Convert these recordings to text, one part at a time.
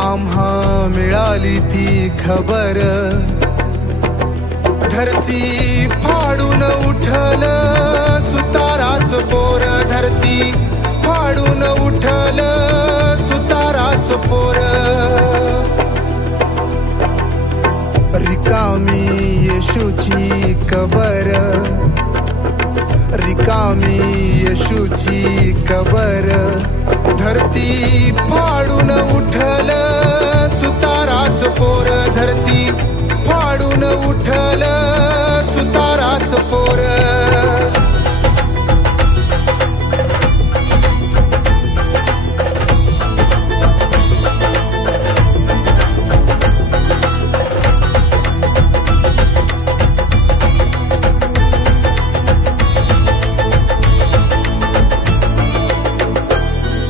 आम्हा मिळाली ती खबर, धरती फाडून उठल सुताराच पोर, धरती फाडून उठल सुताराच पोर. रिकामी येशूची कबर, रिकामी येशूची कबर, धरती फाडून उठल सुताराच पोर, धरती फाडून उठल सुताराच पोर.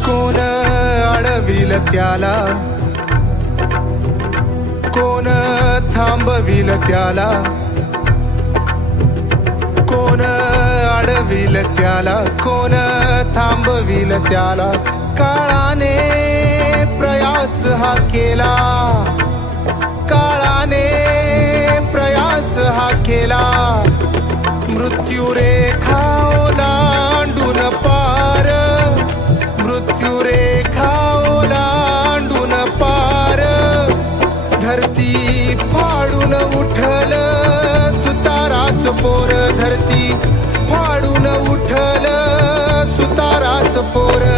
कोण अडविल त्याला, कोण थांबविल त्याला, कोण अडविल त्याला, कोण थांबविल त्याला. काळाने प्रयास हा केला, काळाने प्रयास हा केला. मृत्यू रेखा ओलांडून पार, मृत्यू रेखा ओलांडून पार. धरती फाडून उठल सुताराच पोर, धरती फाडून उठल सुताराच पोर.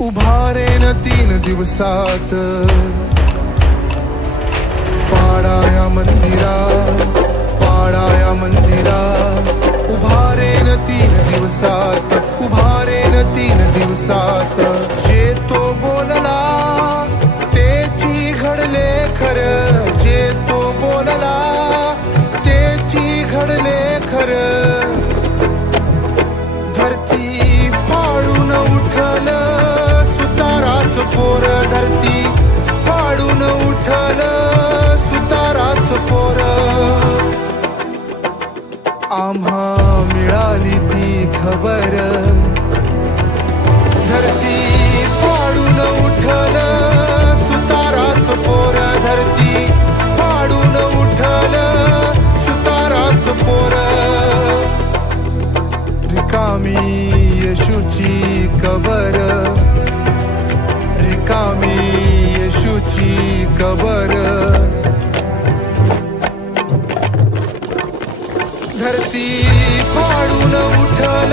उभारेन 3 दिवसात, पाडाया मंदिरा, पाडाया मंदिरा. उभारेन 3 दिवसात, उभारेन 3 दिवसात. जे तो बोलला तेची घडले खर, जे तो बोलला तेची घडले खर. धरती फाडून उठल सुताराच पोर, धरती फाडून उठल सुताराच पोर. आम्हा मिळाली ती खबर, धरती फाडून उठल सुताराच पोर, धरती फाडून उठल सुताराच पोर. रिकामी येशूची कबर, रिकामी येशूची कबर. धरती फाडून उठल